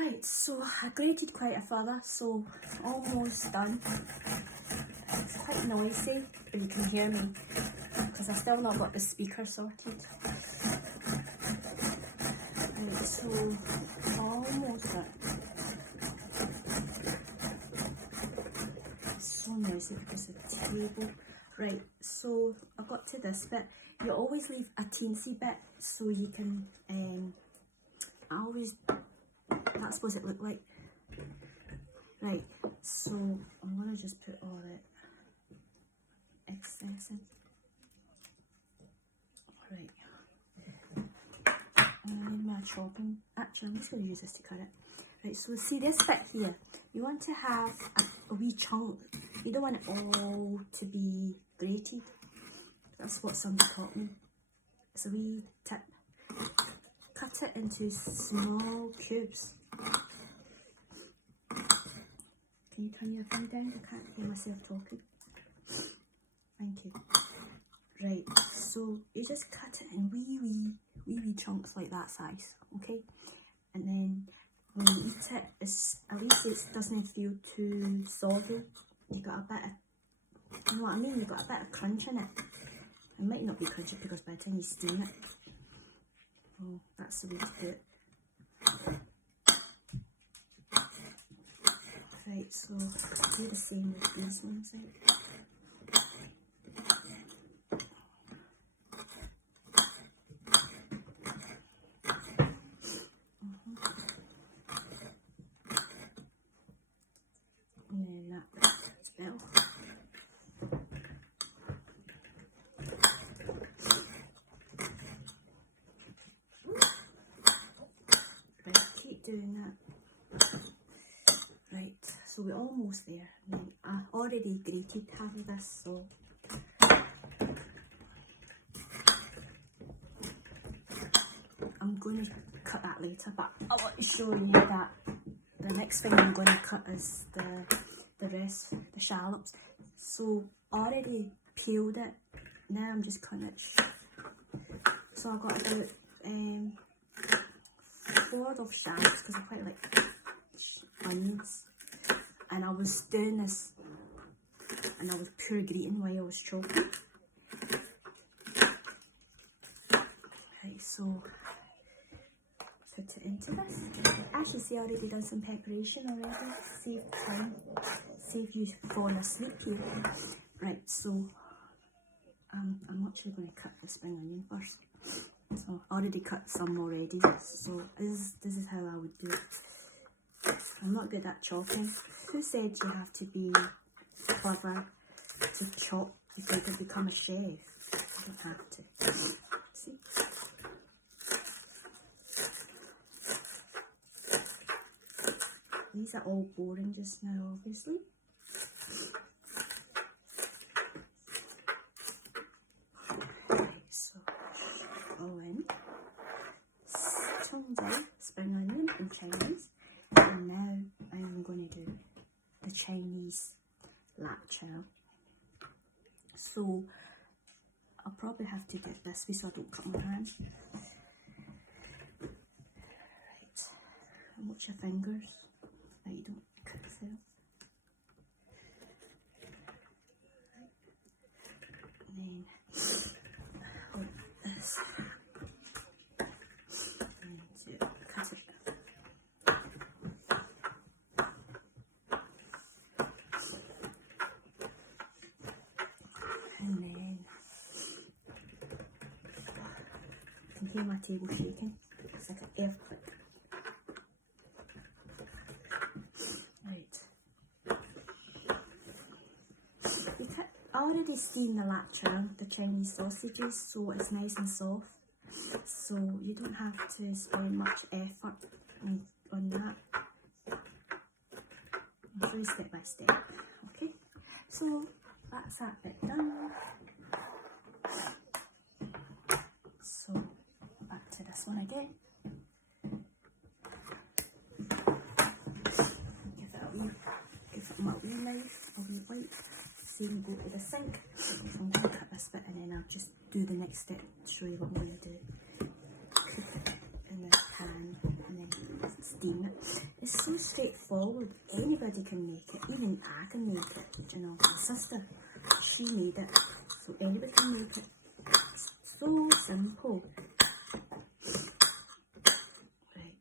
Right, so I grated quite a further, so almost done. It's quite noisy, but you can hear me because I still not got the speaker sorted. Right, so almost done. It's so noisy because of the table. Right, so I got to this bit. You always leave a teensy bit so you can, that's what it looked like. Right, so I'm gonna just put all the excess in. Right, I need my chopping. Actually, I'm just gonna use this to cut it. Right, so see this bit here, you want to have a wee chunk. You don't want it all to be grated. That's what somebody taught me. It's a wee tip. Cut it into small cubes. Can you turn your thing down? I can't hear myself talking. Thank you. Right, so you just cut it in wee chunks like that size, okay? And then when you eat it, at least it doesn't feel too soggy. You got a bit of, you know what I mean? You got a bit of crunch in it. It might not be crunchy because by the time you steam it, oh, that's the way to do it. Right, so do the same with these ones out. And then that as well. Right, keep doing that. Right, so we're almost there. And then I already grated half of this, so I'm going to cut that later, but I want to show you that the next thing I'm going to cut is the rest, the shallots. So I already peeled it, now I'm just cutting it. So I've got about 4 of shallots because I quite like onions. And I was doing this and I was pure grating while I was chopping. Okay, so put it into this. Actually, see, I already done some preparation already. Save time, save you falling asleep here. Right, so I'm actually going to cut the spring onion first. So I already cut some already. So this is how I would do it. I'm not good at chopping. Who said you have to be clever to chop if you're going to become a chef? You don't have to. See? These are all boring just now, obviously. Right, so all in. Cheung, spring onion in Chinese. And now I'm going to do the Chinese Lo-bak-gow. So I'll probably have to get this way so I don't cut my hand. Right, and watch your fingers that you don't cut yourself. And then hold this and cut it. And then I can hear my table shaking. It's like an earthquake. Right. I already steamed the Lo-bak-gow, the Chinese sausages, so it's nice and soft. So you don't have to spend much effort on that. I'll show you step by step. Okay. So that's that bit done. So back to this one again. Give it my wee knife, a wee wipe. Same go to the sink. So I'm going to cut this bit and then I'll just do the next step to show you what I'm going to do. Cook it in the pan and then steam it. It's so straightforward. Anybody can make it. Even I can make it. You know, my sister, she made it. So anybody can make it. It's so simple. Right.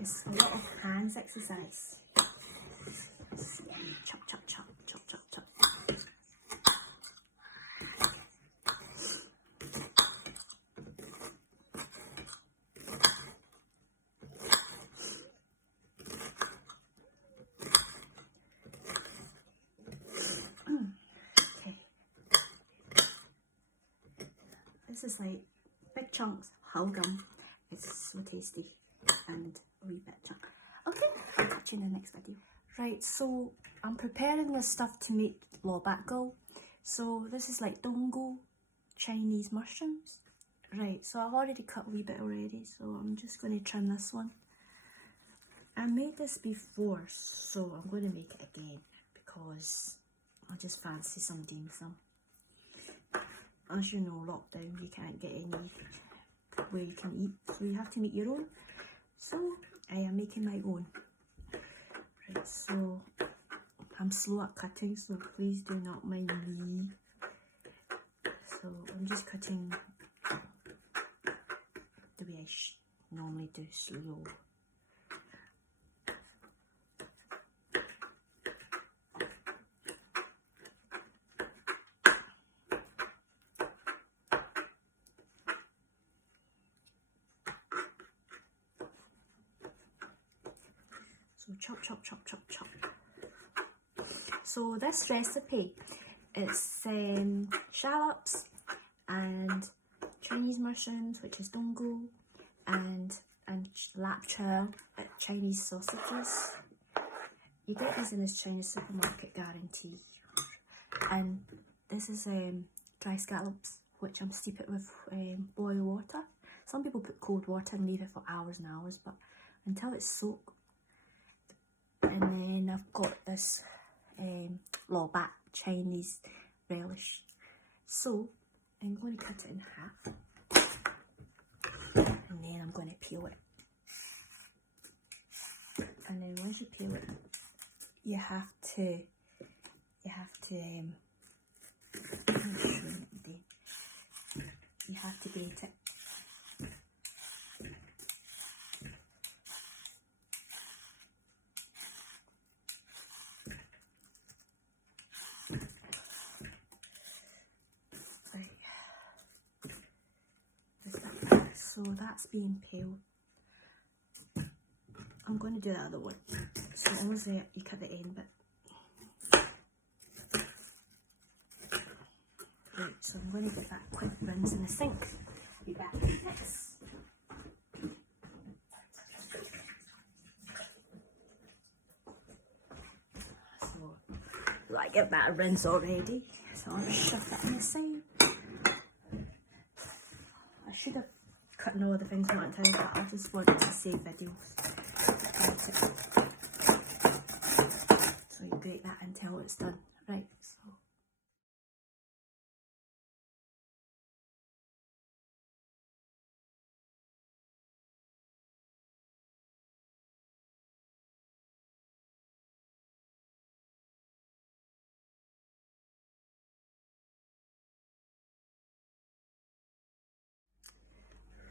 So it's a lot of hands exercise. Chop, chop, chop, chop, chop, chop. Okay. This is like big chunks, whole gum. It's so tasty and a wee bit chunk. Okay, I'll catch you in the next video. Right, so I'm preparing this stuff to make lo-bak-gow. So this is like dongo Chinese mushrooms. Right, so I've already cut a wee bit already, so I'm just going to trim this one. I made this before, so I'm going to make it again because I just fancy some dim sum. As you know, lockdown, you can't get any where you can eat, so you have to make your own. So I am making my own. Right, so I'm slow at cutting, so please do not mind me. So I'm just cutting the way I normally do, slow. So chop, chop, chop, chop, chop. So this recipe is shallots and Chinese mushrooms, which is dongo, and lap chow, Chinese sausages. You get these in this Chinese supermarket, guarantee. And this is dry scallops, which I'm steeping with boiled water. Some people put cold water and leave it for hours and hours, but until it's soaked. And then I've got this lo-bak Chinese relish. So I'm going to cut it in half, and then I'm going to peel it. And then once you peel it, you have to grate it. So that's being peeled. I'm going to do the other one. So obviously you cut the end bit. Right, so I'm going to give that a quick rinse in the sink. Be back in this. So I get that rinse already. So I'll just shove that on the side. I should have cut no other things one time, but I just want to save videos. So you grate that until it's done. Right, so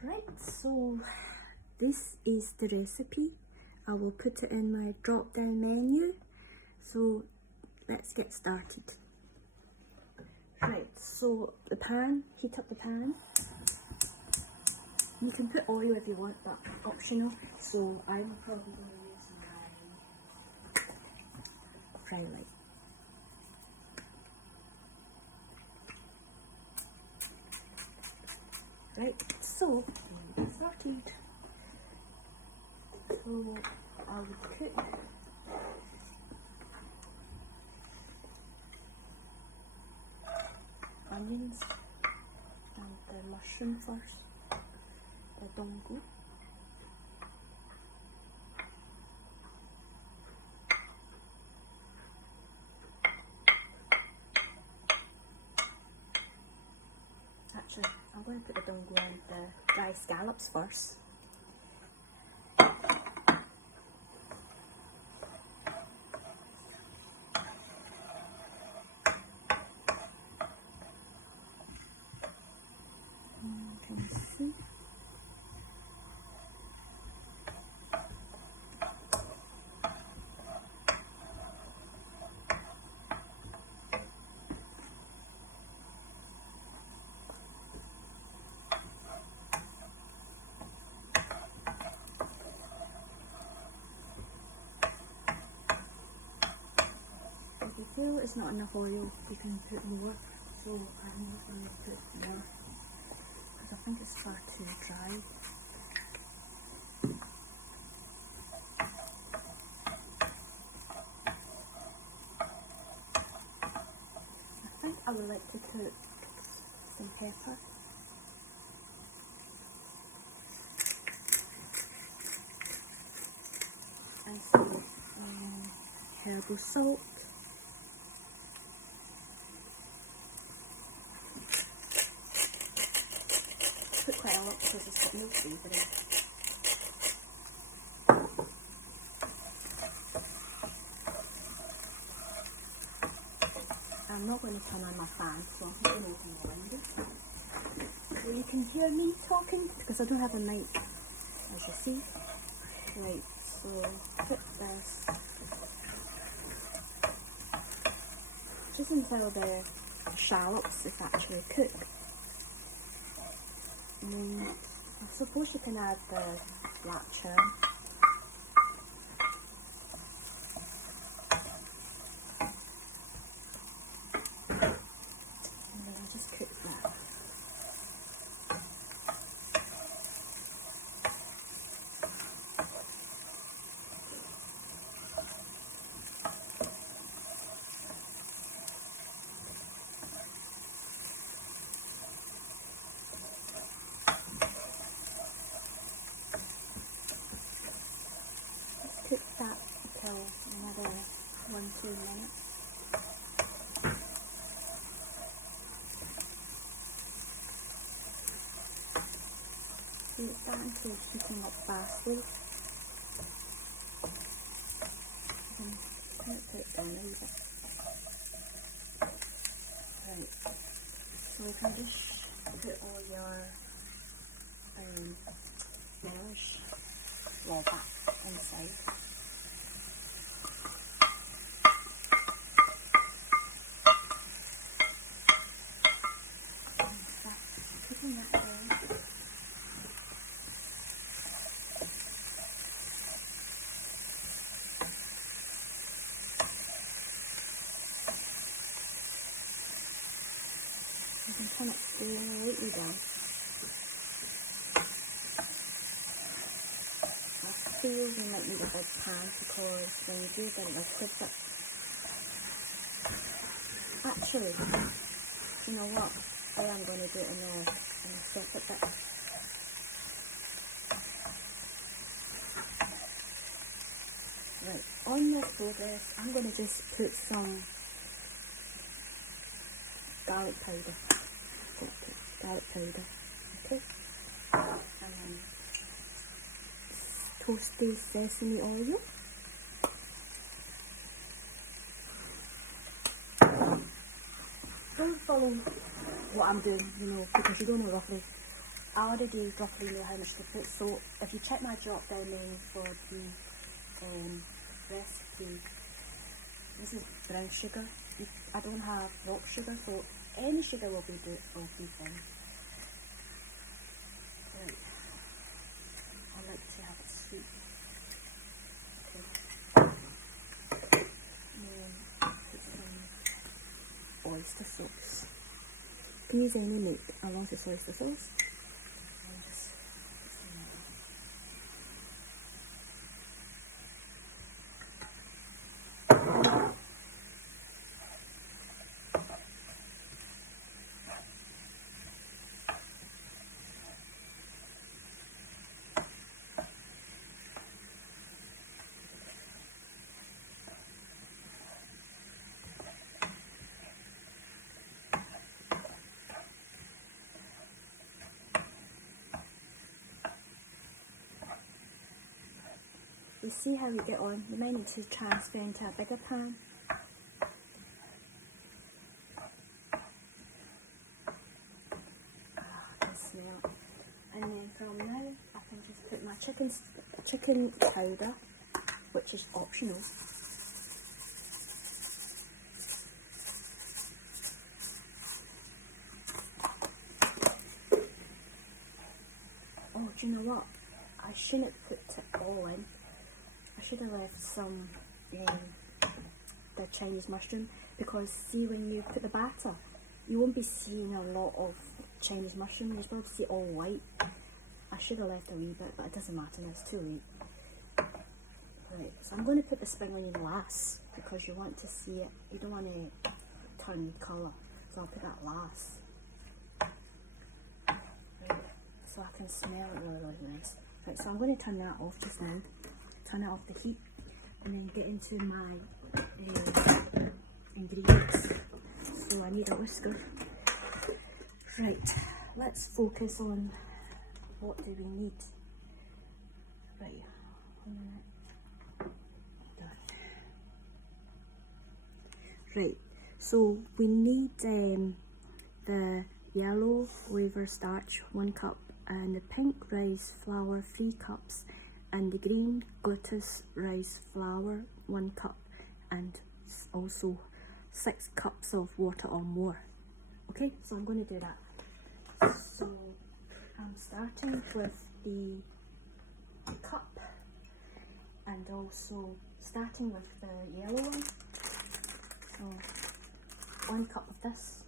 right, so this is the recipe. I will put it in my drop down menu. So let's get started. Right, so the pan, heat up the pan. You can put oil if you want, but optional. So I'm probably going to use my fry light. Right, so get started. So I would cook onions and the mushroom first, the lo-bak-gow. Actually, I'm going to put the lo-bak-gow and the dry scallops first. Can you see? If you feel it's not enough oil, you can put more. So I'm not going to put more because I think it's far too dry. I think I would like to put some pepper. And some herbal salt. Put quite a lot because it's got no flavour in it. I'm not going to turn on my fan, so I'm just going to open the window. So you can hear me talking because I don't have a mic, as you see. Right, so put this just until the shallots is actually cooked. And then I suppose you can add the black Cheung. And then I'll just cook that. Cook that until another 1-2 minutes. So it's starting to heating up fastly. Put it down a little bit. Right. So you can just put all your relish Lo-bak inside. Putting that in. You can turn it slightly down. I feel you might need a big pan because when you do it, it lifts it. Actually, you know what? I am going to do it in a separate bit. Right, on this progress, I'm going to just put some garlic powder. Garlic powder, okay? And then toasted sesame oil. Don't follow what I'm doing, you know, because you don't know roughly. I already roughly know how much to put, so if you check my drop down menu for the recipe, this is brown sugar. I don't have rock sugar, so any sugar will be fine. Right. I like to have it sweet. Okay. And put some oyster sauce. You can use any meat as long as it's oyster sauce. you see how we get on. You might need to transfer into a bigger pan. Smell. And then from now I can just put my chicken powder, which is optional. Oh, do you know what? I shouldn't put it all in. I should have left some the Chinese mushroom, because see, when you put the batter, you won't be seeing a lot of Chinese mushroom. You'll probably see all white. I should have left a wee bit, but it doesn't matter now, it's too late. Right, so I'm going to put the spring onion last, because you want to see it. You don't want to turn colour, so I'll put that last. Right, so I can smell it really, really nice. Right, so I'm going to turn that off just now. Turn it off the heat, and then get into my ingredients. So I need a whisker. Right, let's focus on what do we need. Right, 1 minute. Done. Right, so we need the yellow wafer starch, 1 cup, and the pink rice flour, 3 cups, and the green glutinous rice flour, 1 cup, and also 6 cups of water or more. Okay, so I'm going to do that. So I'm starting with the cup, and also starting with the yellow one. So 1 cup of this.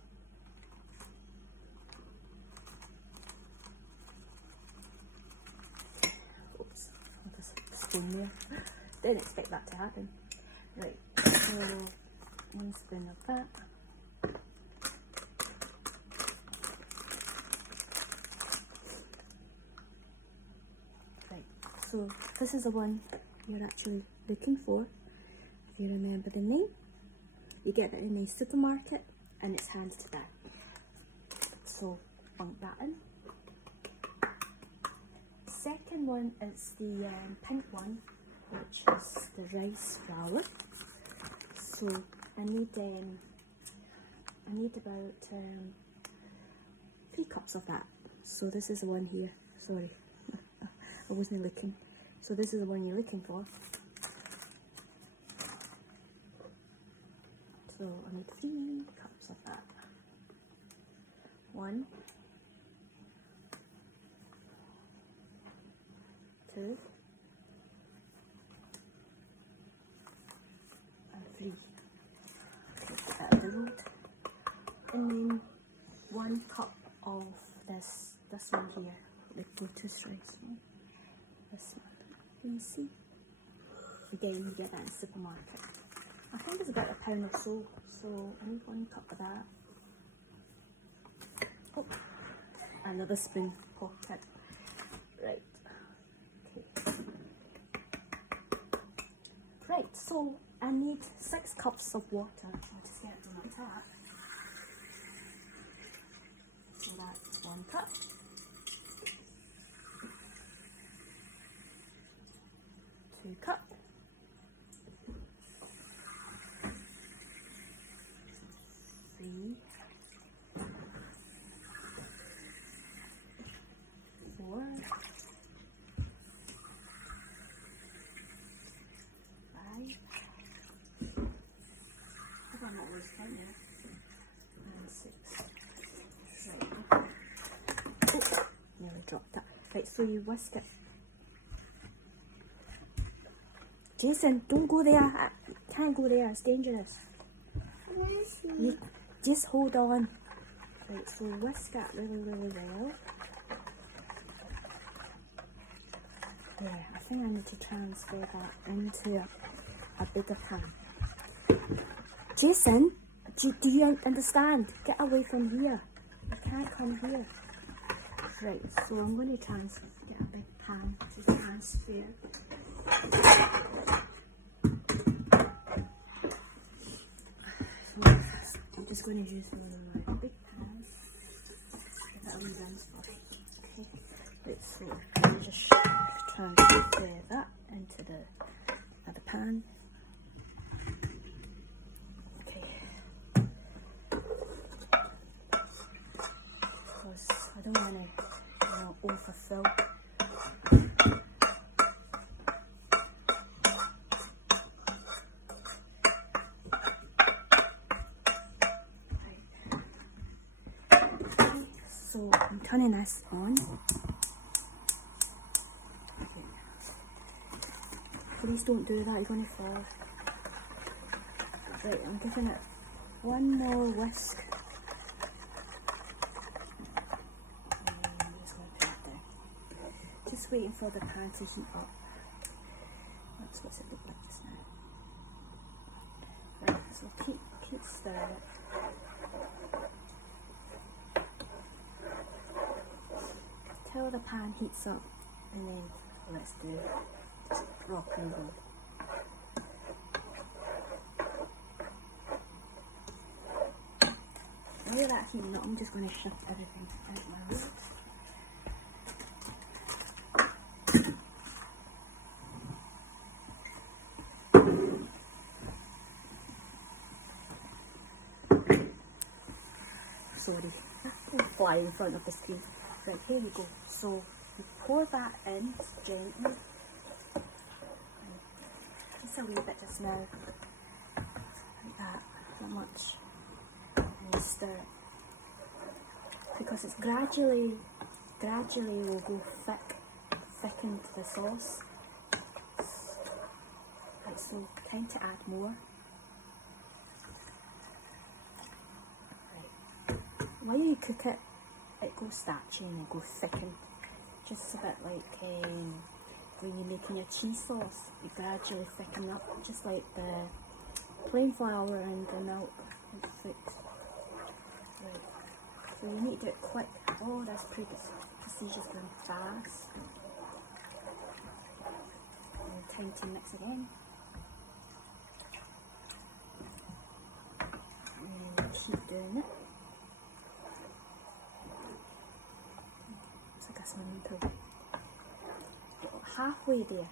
Oops, I'll just spoon there. Didn't expect that to happen. Right, so 1 spoon of that. Right, so this is the one you're actually looking for. If you remember the name, you get it in a supermarket, and it's handed to that. So bunk that in. Second one is the pink one, which is the rice flour. So I need about 3 cups of that. So this is the one here. Sorry, I wasn't looking. So this is the one you're looking for. So I need 3 cups of that. 1, 2, and 3. Take that out of the road. And then 1 cup of this one here, the glutinous rice one. This one. Can you see? Again, you get that in the supermarket. I think it's about £1 or so. So I need 1 cup of that. Oh, another spoon. Pop it. Right. Okay. Right, so I need 6 cups of water. So I'll just get it from my tap. So that's 1 cup. 2 cup. 3, 4, 5. Hope I'm not always counting it. And 6. Right. Oh, nearly dropped that. Right, so you whisk it. Jason, don't go there. You can't go there. It's dangerous. You just hold on. Right, so whisk it really, really well. There, I think I need to transfer that into a bigger pan. Jason, do you understand? Get away from here. You can't come here. Right, so I'm going to get a big pan to transfer. I'm just going to use one of my big pans. Get that on the dance first. Okay. Right, so I'm just transfer that into the pan. Okay. Because I don't want to, overfill. So I'm turning this on. Please don't do that, you're going to fall. Right, I'm giving it one more whisk. And I'm just going to put it there. Just waiting for the pan to heat up. That's what's it look like just now. Right, so keep stirring it. Till the pan heats up, and then let's do just rock and roll. While that's heating up, I'm just going to shift everything out my way. Sorry, I'm flying in front of the screen. Right, here we go. So we pour that in gently. Just a wee bit just now. Like that, not much. And stir it. Because it's gradually will go thicken to the sauce. Right, so time to add more. While you cook it, it goes starchy and it goes thicken. Just a bit like when you're making your cheese sauce, you gradually thicken up, just like the plain flour and the milk is fixed. Right. So you need to do it quick. Oh, this procedure's going fast. And time to mix again. And keep doing it. Halfway there.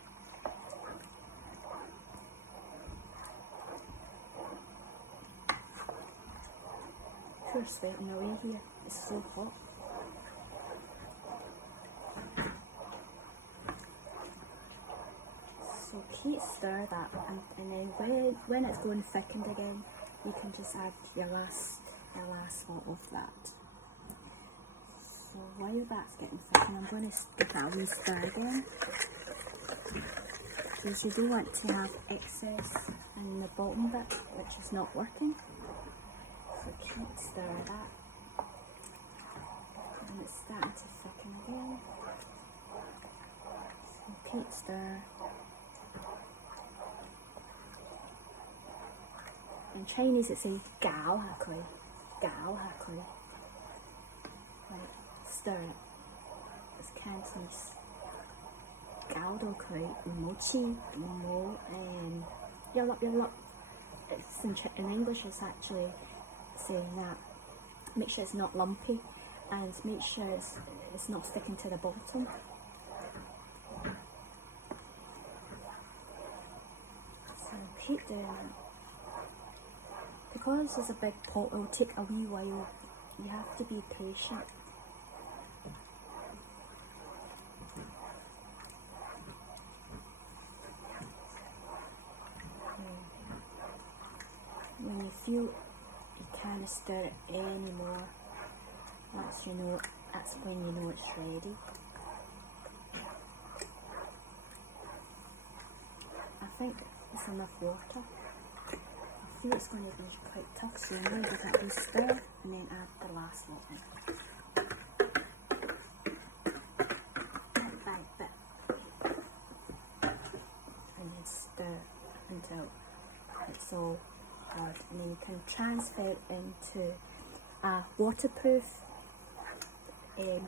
Pure sweating away here. It's so hot. So keep stir that, and then when it's going thickened again, you can just add your last lot of that. So while that's getting thickened, I'm going to give that a wee stir again. Because you do want to have excess in the bottom bit, which is not working. So keep stirring that. And it's starting to thicken again. So keep stir. In Chinese it says gao ha kui. Gao ha kui. Right, stir it. It's Cantonese. Gao do kui, mo chi, mo, and yup. It's in English it's actually saying that. Make sure it's not lumpy and make sure it's not sticking to the bottom. So keep doing it. Because it's a big pot, it will take a wee while. You have to be patient. When you feel you can't stir it anymore, that's when you know it's ready. I think it's enough water. I feel it's going to be quite tough, so I'm going to give it a wee stir and then add the last lot in. Bit. And then stir until it's all hard. And then you can transfer it into a waterproof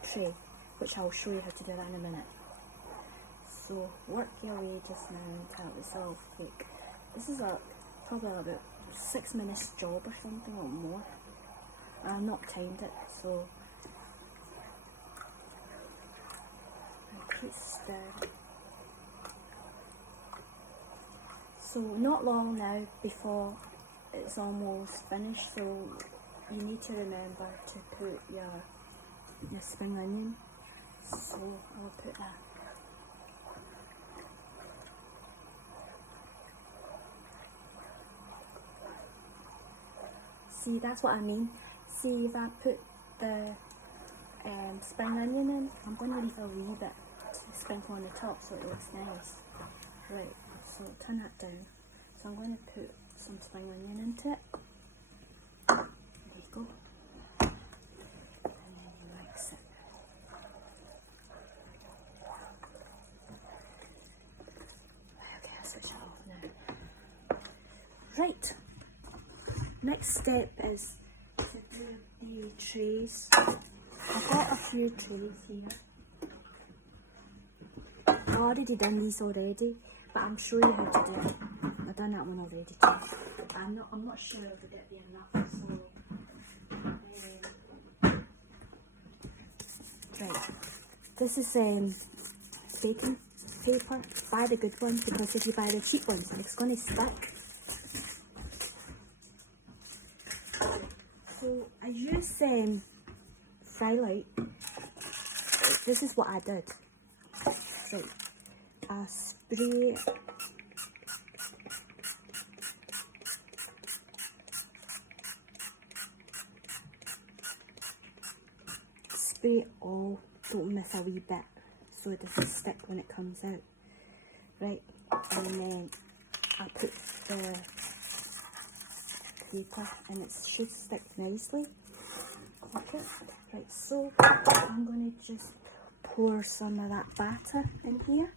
tray, which I'll show you how to do that in a minute. So work your way just now until it's all thick. This is probably about 6 minutes job or something or more. I've not timed it, so I keep stirring. So not long now before it's almost finished, so you need to remember to put your spring onion. So I'll put that. See, that's what I mean. See, if I put the spring onion in, I'm going to leave a wee bit to sprinkle on the top so it looks nice. Right, so turn that down. So I'm going to put some spring onion into it. There you go. And then you mix it. Okay, I'll switch it off now. Right. Next step is to do the trays. I've got a few trays here. I've already done these already, but I'm showing you how to do it. I've done that one already too. I'm not sure if it'll be enough, so right. This is baking paper. Buy the good one, because if you buy the cheap ones, it's gonna stick. So I use fry light. This is what I did. Right, I spray all, don't miss a wee bit, so it doesn't stick when it comes out. Right, and then I put the paper and it should stick nicely. Okay, right, so I'm going to just pour some of that batter in here.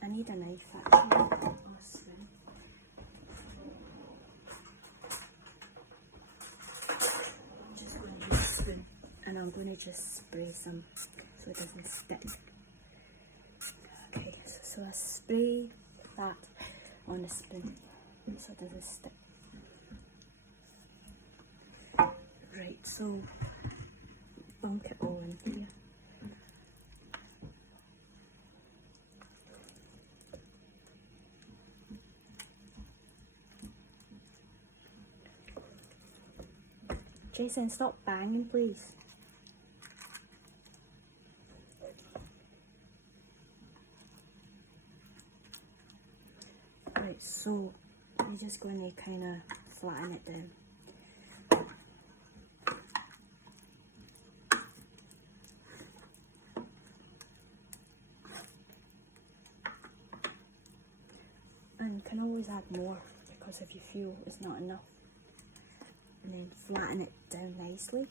I need a knife actually, or a spoon. I'm just going to use a spoon and I'm going to just spray some so it doesn't stick. Okay, so I spray that on the spoon so it doesn't stick. Right, so bunk it all in here. Jason, stop banging, please. Right, so I'm just going to kind of flatten it down. And you can always add more, because if you feel it's not enough, and then flatten it down nicely.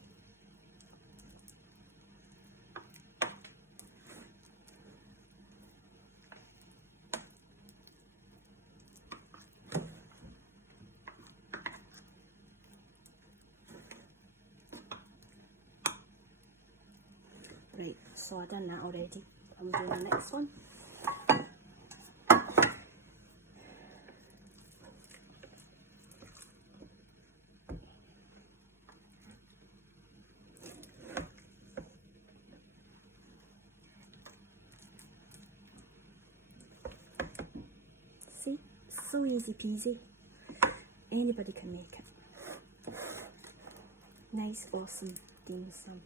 Right, so I've done that already. I'm doing the next one. See, so easy peasy. Anybody can make it. Nice, awesome dim sum.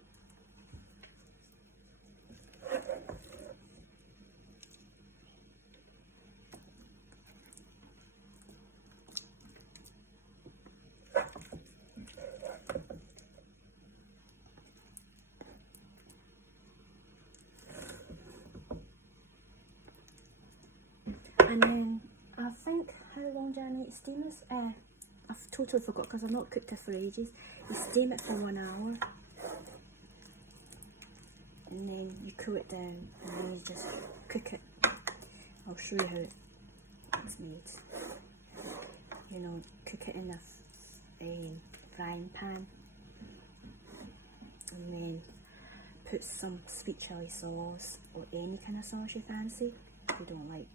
And then I think, how long do I need to steam this? I've totally forgot because I've not cooked it for ages. You steam it for 1 hour and then you cool it down and then you just cook it. I'll show you how it's made. You know, cook it in a frying pan and then put some sweet chilli sauce or any kind of sauce you fancy. If you don't like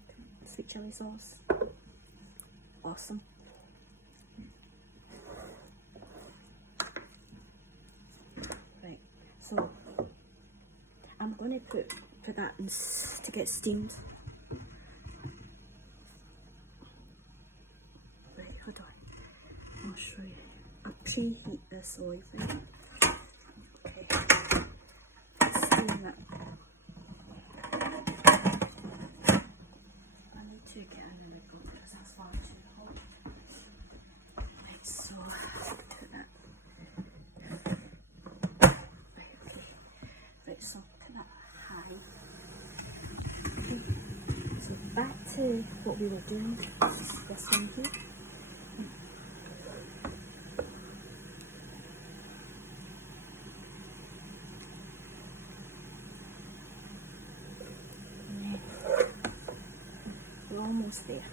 sweet chilli sauce, awesome. Right, so I'm going to put that in to get steamed. Right, hold on. I'll show you. I'll preheat this oil. Okay. Steam it. I need to get another bowl because that's far too hot. Right, so put that. Right, okay. Right, so put that high. Okay. So back to what we were doing. This one here. We're almost there.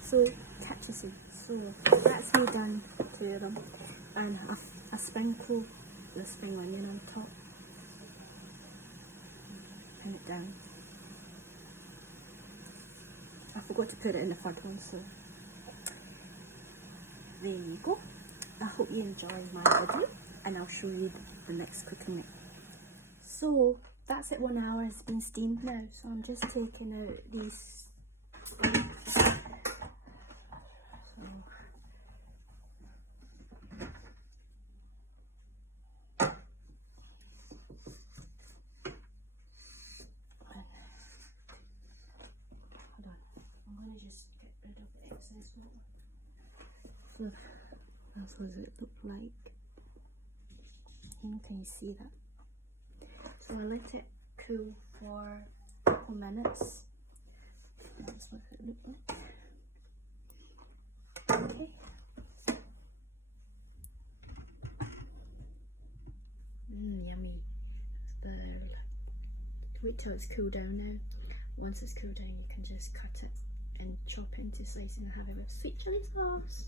So catch you soon. So that's me done to them, and I sprinkle the spring onion on top. Pin it down. I forgot to put it in the third one, so there you go. I hope you enjoy my video, and I'll show you the next cooking it. So that's it, 1 hour has been steamed now, so I'm just taking out these. Hold on, I'm going to just get rid of the excess water. So that's what it look like. Can you see that? So I let it cool for a couple minutes. That's what it looked like. Okay. Yummy. Wait till it's cooled down now. Once it's cooled down, you can just cut it and chop it into slices and have it with sweet chili sauce.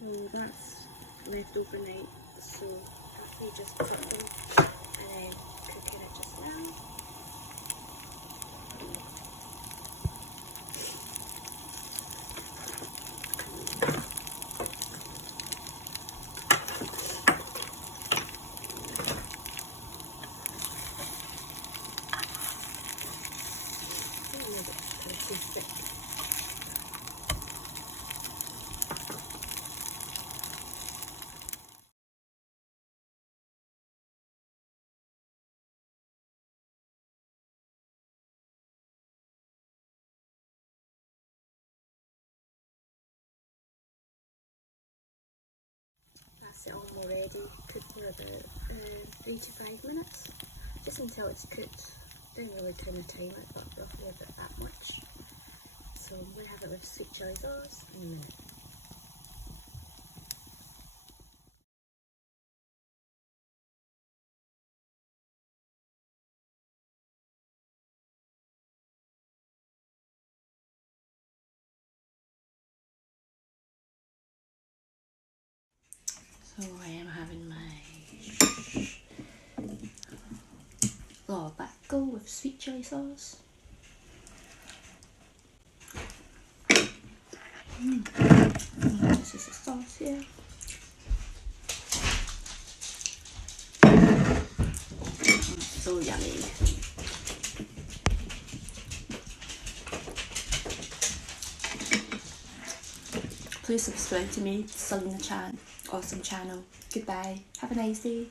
So that's left overnight, so after you just put them and then cooking it just now. That's it all already. Cooked for about 3 to 5 minutes, just until it's cooked. Didn't really time it, but roughly about that much. So I'm going to have it with sweet chili sauce in a minute. So I am having my Lo-bak-gow with sweet chili sauce. This is the sauce here. So yummy. Please subscribe to me, Selena Chan. Awesome channel. Goodbye. Have a nice day.